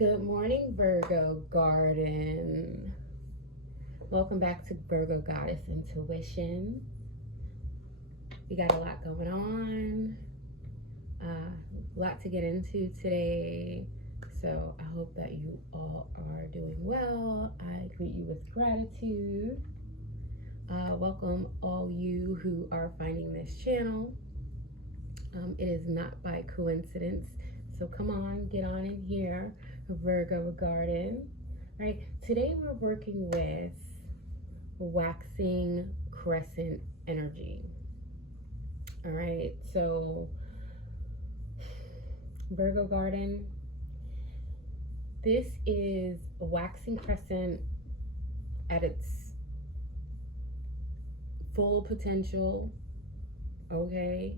Good morning, Virgo Garden. Welcome back to Virgo Goddess Intuition. We got a lot going on, a lot to get into today. So I hope that you all are doing well. I greet you with gratitude. Welcome all you who are finding this channel. It is not by coincidence. So come on, get on in here. Virgo Garden. All right, today we're working with Waxing Crescent energy. All right, so Virgo Garden, this is a Waxing Crescent at its full potential. Okay,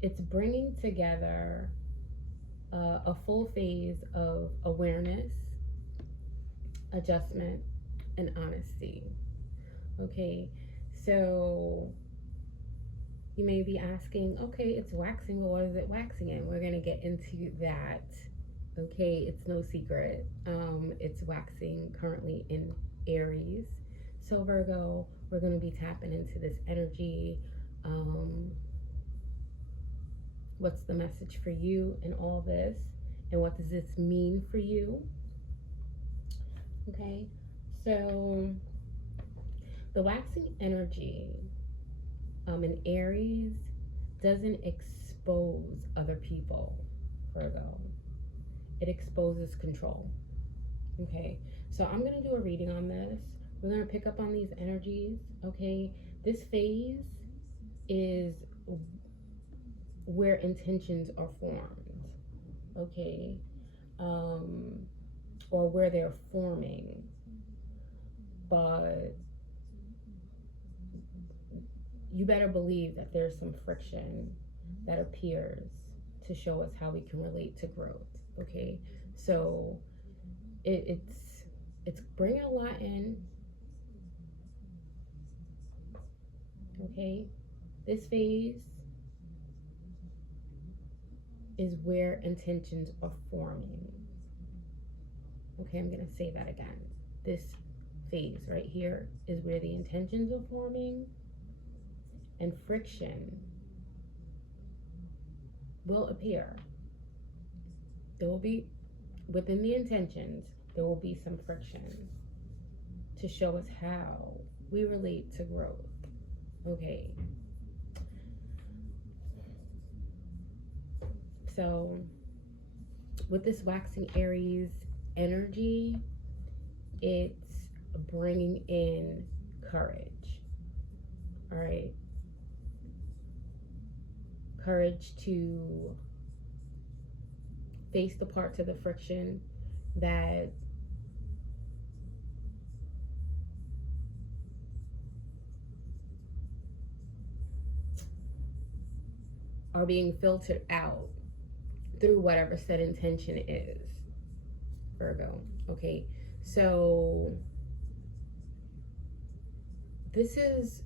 it's bringing together a full phase of awareness, adjustment, and honesty. Okay, so you may be asking, okay, it's waxing, but what is it waxing in? We're gonna get into that. Okay, it's no secret. It's waxing currently in Aries. So Virgo, we're gonna be tapping into this energy. What's the message for you in all this? And what does this mean for you? Okay, so the waxing energy in Aries doesn't expose other people, Virgo. It exposes control. Okay, so I'm going to do a reading on this. We're going to pick up on these energies. Okay, this phase is where intentions are formed, okay, or where they're forming, but you better believe that there's some friction that appears to show us how we can relate to growth. Okay, so it's bringing a lot in. Okay, this phase is where intentions are forming. Okay, I'm going to say that again. This phase right here is where the intentions are forming, and friction will appear. There will be, within the intentions, there will be some friction to show us how we relate to growth. Okay. So with this waxing Aries energy, it's bringing in courage. All right. Courage to face the parts of the friction that are being filtered out through whatever said intention is, Virgo. Okay, so this is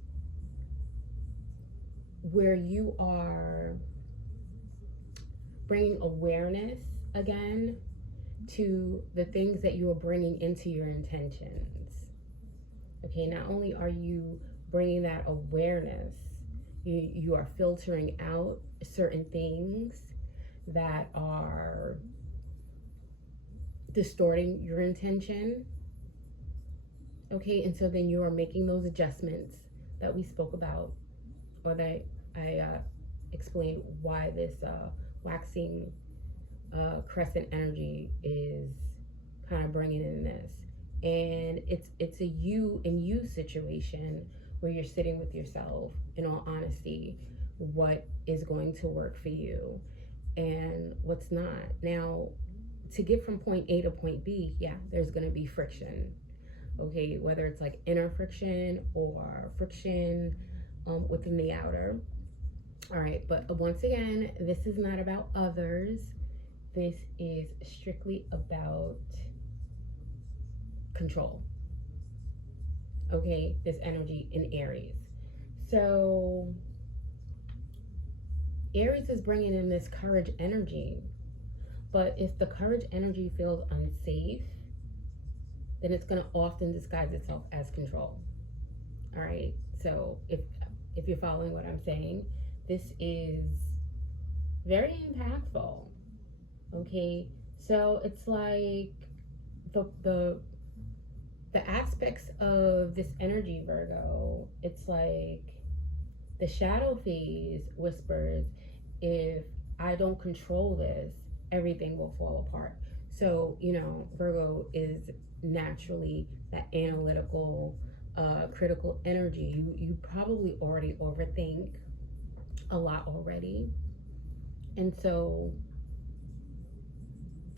where you are bringing awareness again to the things that you are bringing into your intentions. Okay, not only are you bringing that awareness, you are filtering out certain things that are distorting your intention. Okay, and so then you are making those adjustments that we spoke about, or that I explained why this waxing crescent energy is kind of bringing in this. And it's a you and you situation where you're sitting with yourself in all honesty, what is going to work for you and what's not. Now, to get from point A to point B, yeah, there's going to be friction. Okay, whether it's like inner friction or friction within the outer. All right, but once again, this is not about others. This is strictly about control. Okay, this energy in Aries. So Aries is bringing in this courage energy, But if the courage energy feels unsafe, then it's going to often disguise itself as control. All right. So if you're following what I'm saying, this is very impactful. Okay. So it's like the aspects of this energy, Virgo, it's like the shadow phase whispers, if I don't control this, everything will fall apart. So, Virgo is naturally that analytical, critical energy. You probably already overthink a lot already. And so,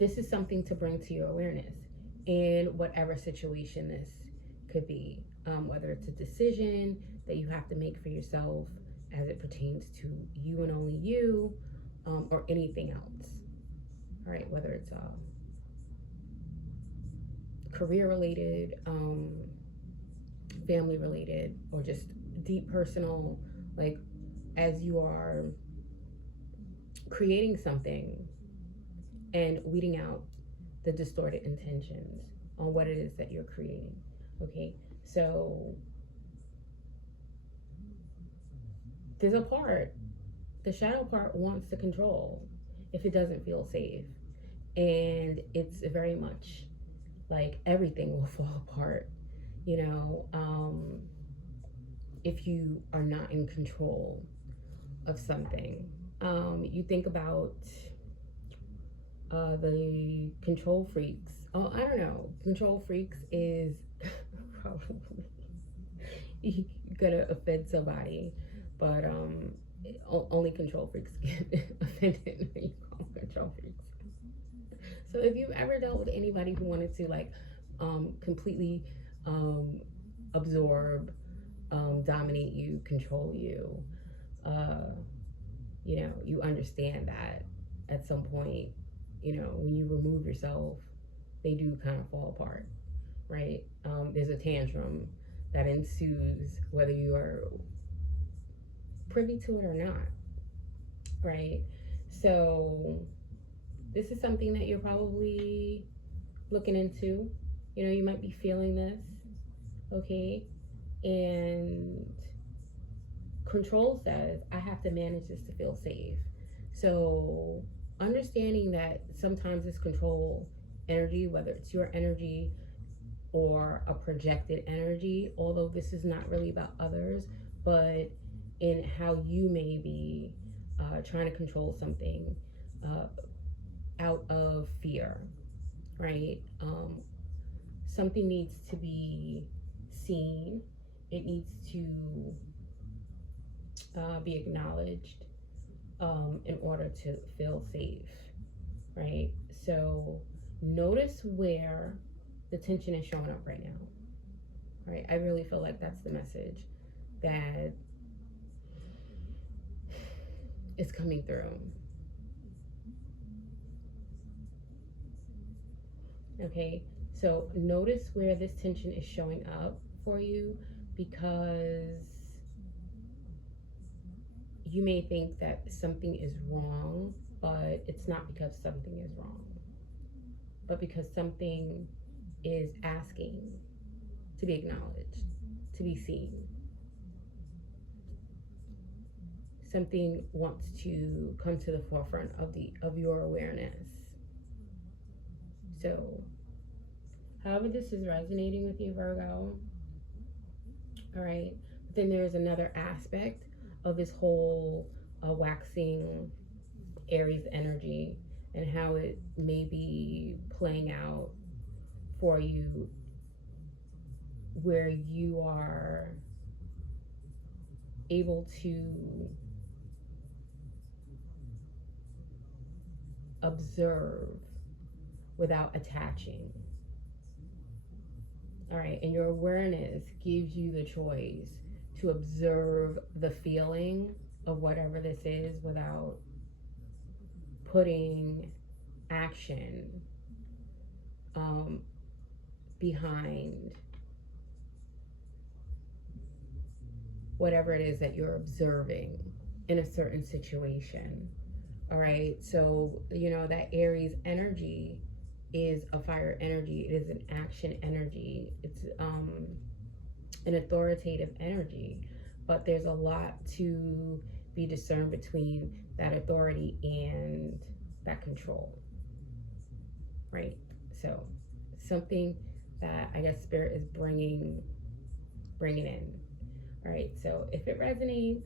this is something to bring to your awareness in whatever situation this could be, whether it's a decision that you have to make for yourself as it pertains to you and only you, or anything else. All right, whether it's career related, family related, or just deep personal, like as you are creating something and weeding out the distorted intentions on what it is that you're creating. Okay, so there's a part, the shadow part wants to control if it doesn't feel safe. And it's very much like everything will fall apart, if you are not in control of something. You think about the control freaks. Oh, I don't know. Control freaks is probably gonna offend somebody, but only control freaks get offended when you call them control freaks. So if you've ever dealt with anybody who wanted to completely absorb, dominate you, control you, you understand that at some point, when you remove yourself, they do kind of fall apart, right? There's a tantrum that ensues whether you are privy to it or not, right? So this is something that you're probably looking into. You might be feeling this, okay? And control says, I have to manage this to feel safe. So understanding that sometimes this control energy, whether it's your energy or a projected energy, although this is not really about others, but in how you may be trying to control something out of fear, right? Something needs to be seen. It needs to be acknowledged in order to feel safe, right? So notice where the tension is showing up right now, right? I really feel like that's the message that is coming through. Okay, so notice where this tension is showing up for you, because you may think that something is wrong, but it's not because something is wrong, but because something is asking to be acknowledged, to be seen. Something wants to come to the forefront of your awareness. So, however this is resonating with you, Virgo, all right, but then there's another aspect of this whole waxing Aries energy and how it may be playing out for you, where you are able to observe without attaching. All right, and your awareness gives you the choice to observe the feeling of whatever this is without putting action behind whatever it is that you're observing in a certain situation, All right. So, you know, that Aries energy is a fire energy. It is an action energy. It's an authoritative energy. But there's a lot to be discerned between that authority and that control. Right? So, something that I guess spirit is bringing in. All right. So, if it resonates,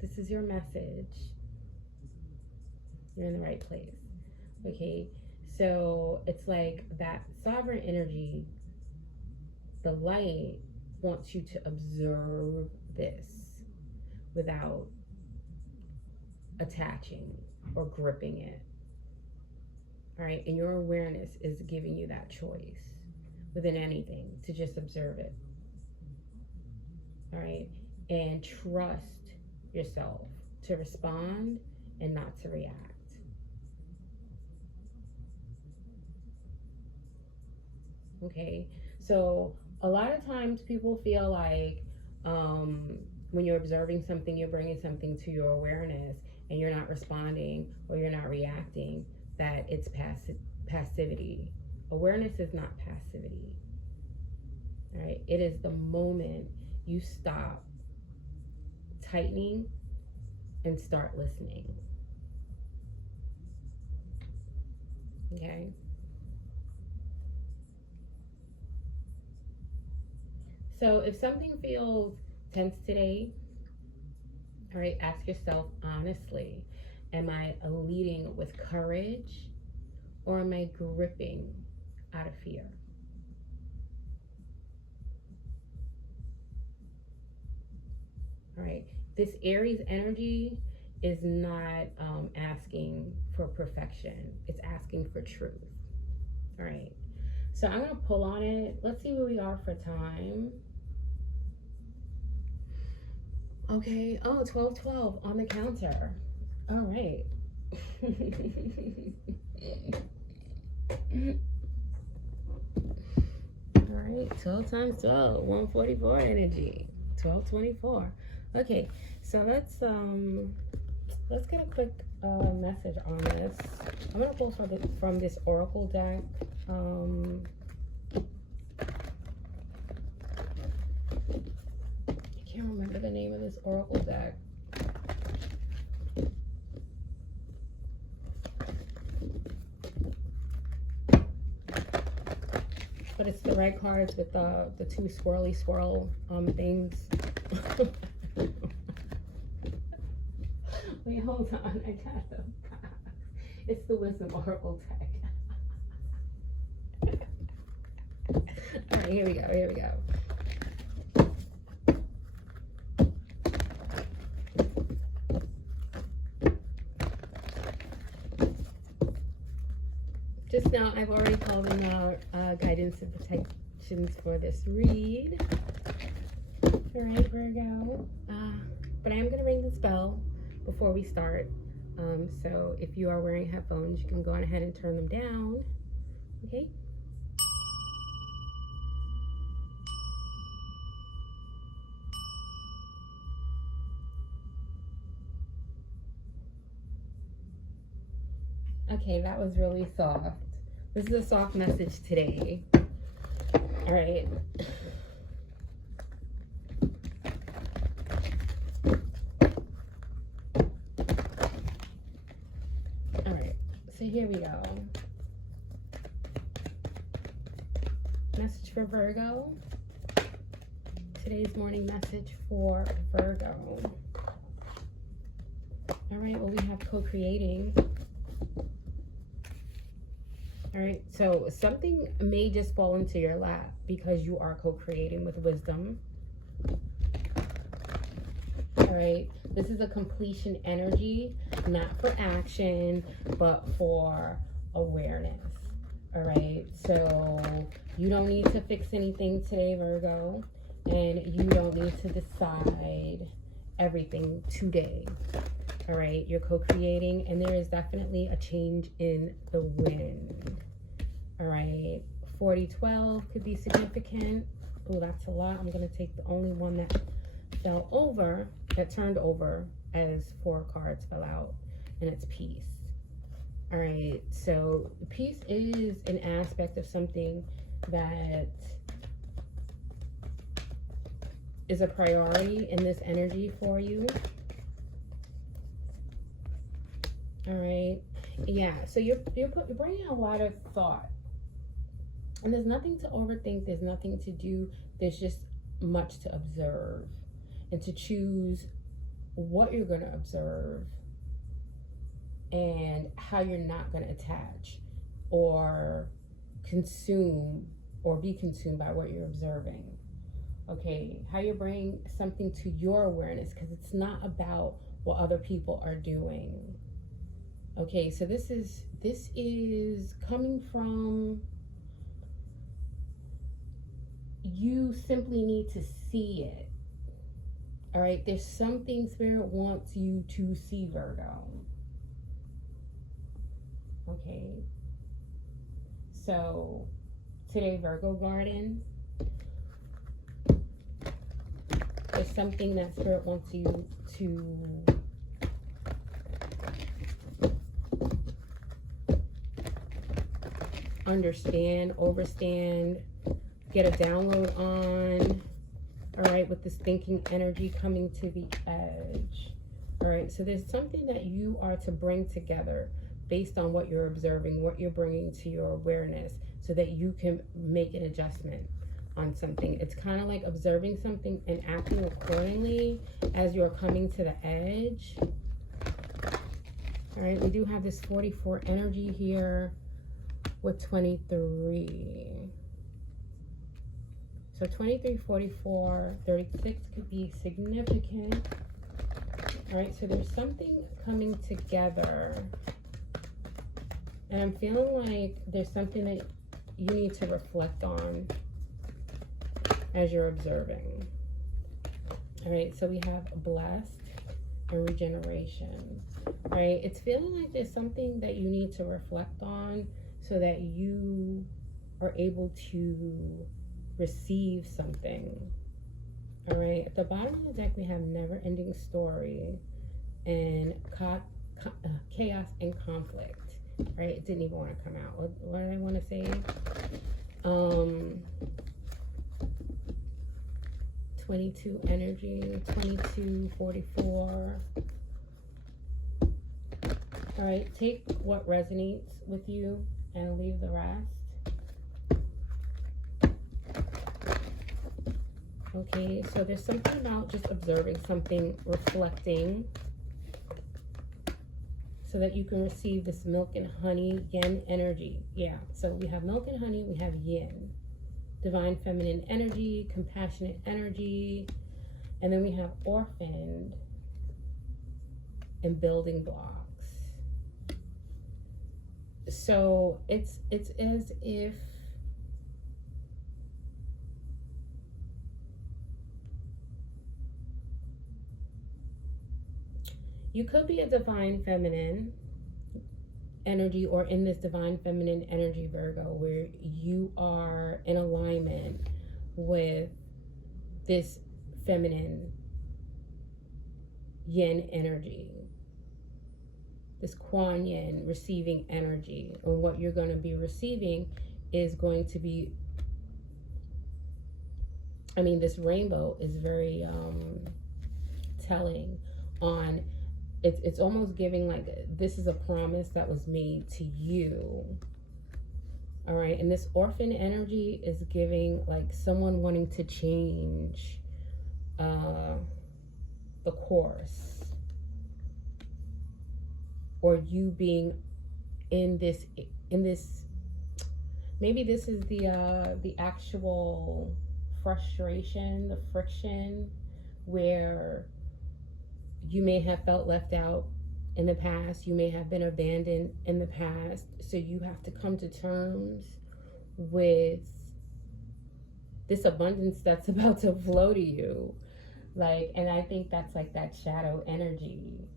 this is your message. You're in the right place. Okay, so it's like that sovereign energy, the light wants you to observe this without attaching or gripping it. All right, and your awareness is giving you that choice within anything to just observe it. All right, and trust yourself to respond and not to react. Okay, so a lot of times people feel like when you're observing something, you're bringing something to your awareness and you're not responding or you're not reacting, that it's passivity. Awareness is not passivity. All right, it is the moment you stop tightening and start listening. Okay. So if something feels tense today, all right, ask yourself honestly, am I leading with courage or am I gripping out of fear? All right, this Aries energy is not asking for perfection. It's asking for truth. All right, so I'm going to pull on it. Let's see where we are for time. Okay, oh, 12:12 on the counter. All right. All right, 12 times 12, 144 energy, 1224. Okay, so let's get a quick message on this. I'm gonna pull from this oracle deck. I can't remember the name of this oracle deck. But it's the red cards with the two swirly swirl things. Wait, hold on. I gotta. It's the Wisdom Oracle deck. All right, here we go. Here we go. Just now, I've already called in out guidance and protections for this read. All right, Virgo. But I am going to ring this bell before we start. So if you are wearing headphones, you can go on ahead and turn them down. Okay? Okay, that was really soft. This is a soft message today. All right. All right, so here we go. Message for Virgo. Today's morning message for Virgo. All right, well, we have co-creating. All right, so something may just fall into your lap because you are co-creating with wisdom. All right, this is a completion energy, not for action, but for awareness. All right, so you don't need to fix anything today, Virgo, and you don't need to decide everything today. All right, you're co-creating, and there is definitely a change in the wind. All right, 40-12 could be significant. Oh, that's a lot. I'm going to take the only one that fell over, that turned over as 4 cards fell out. and it's peace. All right, so peace is an aspect of something that is a priority in this energy for you. All right, yeah, so you're bringing a lot of thought, and there's nothing to overthink, there's nothing to do, there's just much to observe and to choose what you're going to observe and how you're not going to attach or consume or be consumed by what you're observing. Okay, how you bring something to your awareness, because it's not about what other people are doing. Okay, so this is coming from, you simply need to see it. All right, there's something Spirit wants you to see, Virgo. Okay, so today, Virgo Garden, there's something that Spirit wants you to understand, overstand, get a download on. All right, with this thinking energy coming to the edge. All right, so there's something that you are to bring together based on what you're observing, what you're bringing to your awareness, so that you can make an adjustment on something. It's kind of like observing something and acting accordingly as you're coming to the edge. All right, we do have this 44 energy here with 23. So 23, 44, 36 could be significant. All right, so there's something coming together. And I'm feeling like there's something that you need to reflect on as you're observing. All right, so we have blessed and regeneration. All right, it's feeling like there's something that you need to reflect on so that you are able to receive something. All right, at the bottom of the deck we have never ending story and chaos and conflict. All right, it didn't even want to come out. What did I want to say? 22 energy, 22, 44. All right, take what resonates with you and leave the rest. Okay, so there's something about just observing something, reflecting, so that you can receive this milk and honey yin energy. Yeah, so we have milk and honey, we have yin, divine feminine energy, compassionate energy, and then we have orphaned and building blocks. So it's as if you could be a divine feminine energy, or in this divine feminine energy, Virgo, where you are in alignment with this feminine yin energy, this Kuan Yin receiving energy. And what you're going to be receiving is going to be, I mean, this rainbow is very telling on, it's almost giving like this is a promise that was made to you. All right, and this orphan energy is giving like someone wanting to change the course, or you being in this maybe this is the actual frustration, the friction, where you may have felt left out in the past, you may have been abandoned in the past, so you have to come to terms with this abundance that's about to flow to you. Like, and I think that's like that shadow energy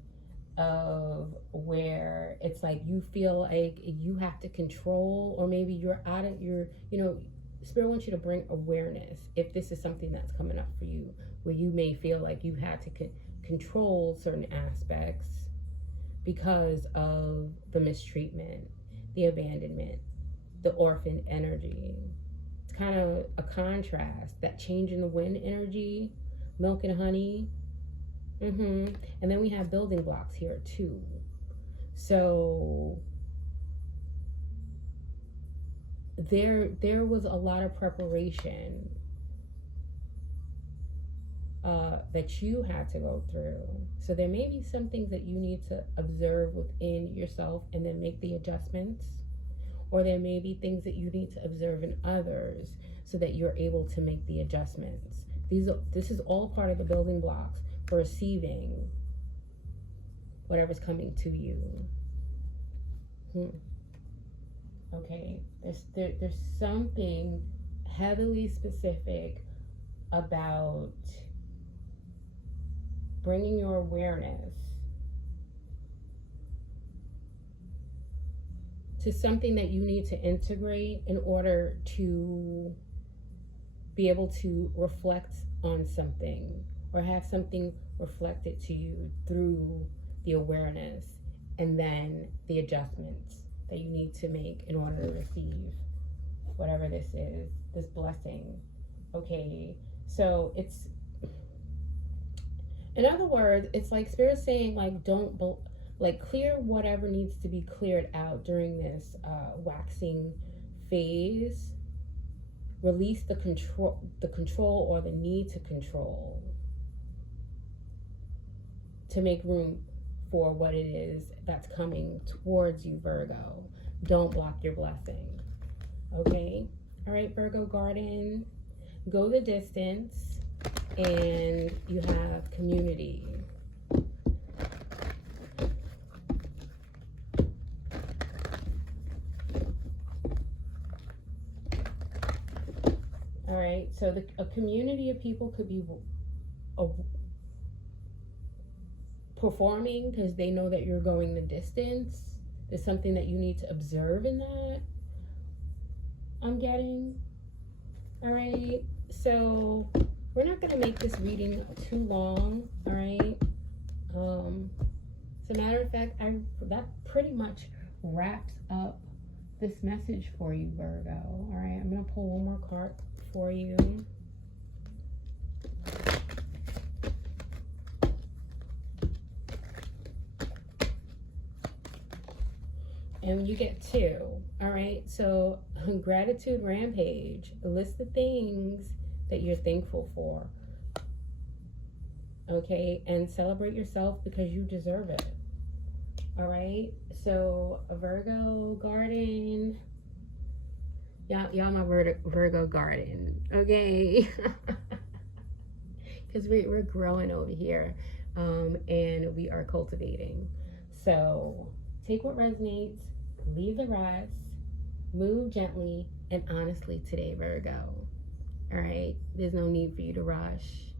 of where it's like you feel like you have to control, or maybe you're out of your, Spirit wants you to bring awareness if this is something that's coming up for you, where you may feel like you had to control certain aspects because of the mistreatment, the abandonment, the orphan energy. It's kind of a contrast, that change in the wind energy, milk and honey. And then we have building blocks here too. So there was a lot of preparation that you had to go through. So there may be some things that you need to observe within yourself and then make the adjustments. Or there may be things that you need to observe in others so that you're able to make the adjustments. This is all part of the building blocks for receiving whatever's coming to you. Okay, there's something heavily specific about bringing your awareness to something that you need to integrate in order to be able to reflect on something or have something reflected to you through the awareness and then the adjustments that you need to make in order to receive whatever this is, this blessing. Okay, so it's, in other words, it's like Spirit saying, like, clear whatever needs to be cleared out during this waxing phase. Release the control or the need to control, to make room for what it is that's coming towards you, Virgo. Don't block your blessing. Okay? All right, Virgo Garden. Go the distance, and you have community. All right, so a community of people could be performing because they know that you're going the distance. There's something that you need to observe in that, I'm getting. All right, so we're not going to make this reading too long. All right, as a matter of fact, that pretty much wraps up this message for you, Virgo. All right, I'm going to pull one more card for you. And you get two. All right, so gratitude rampage. List the things that you're thankful for. Okay, and celebrate yourself because you deserve it. All right, so Virgo Garden. Y'all my Virgo Garden, okay? Because we're growing over here, and we are cultivating. So take what resonates, leave the rest, move gently and honestly today, Virgo. All right, there's no need for you to rush,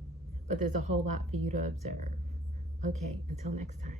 but there's a whole lot for you to observe. Okay, until next time.